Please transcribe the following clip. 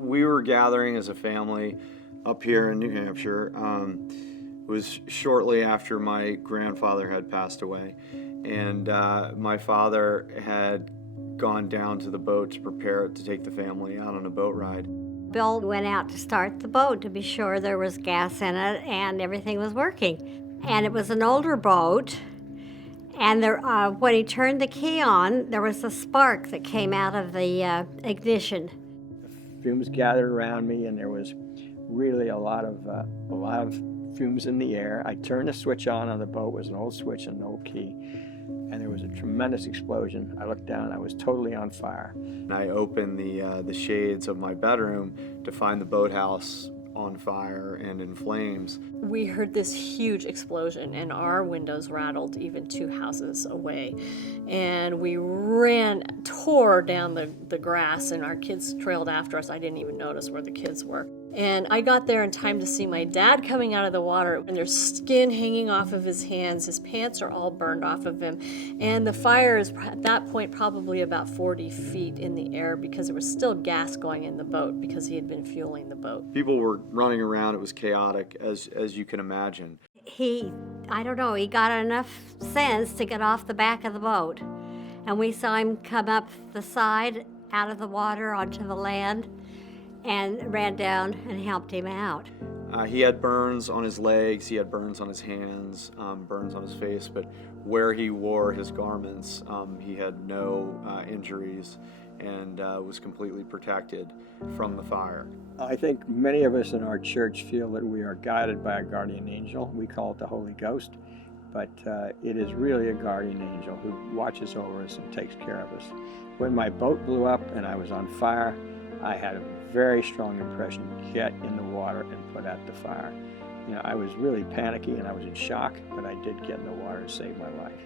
We were gathering as a family up here in New Hampshire. It was shortly after my grandfather had passed away, and my father had gone down to the boat to prepare it to take the family out on a boat ride. Bill went out to start the boat to be sure there was gas in it and everything was working. And it was an older boat, and when he turned the key on, there was a spark that came out of the ignition. Fumes gathered around me, and there was really a lot of fumes in the air. I turned the switch on the boat. It was an old switch and no key, and there was a tremendous explosion. I looked down. I was totally on fire. And I opened the shades of my bedroom to find the boathouse on fire and in flames. We heard this huge explosion and our windows rattled even 2 houses away. And we tore down the grass, and our kids trailed after us. I didn't even notice where the kids were. And I got there in time to see my dad coming out of the water, and there's skin hanging off of his hands. His pants are all burned off of him. And the fire is at that point probably about 40 feet in the air, because there was still gas going in the boat because he had been fueling the boat. People were running around. It was chaotic, as you can imagine. I don't know, he got enough sense to get off the back of the boat. And we saw him come up the side out of the water onto the land and ran down and helped him out. He had burns on his legs, he had burns on his hands, burns on his face, but where he wore his garments, he had no injuries and was completely protected from the fire. I think many of us in our church feel that we are guided by a guardian angel. We call it the Holy Ghost, but it is really a guardian angel who watches over us and takes care of us. When my boat blew up and I was on fire, I had a very strong impression: get in the water and put out the fire. You know, I was really panicky and I was in shock, but I did get in the water and save my life.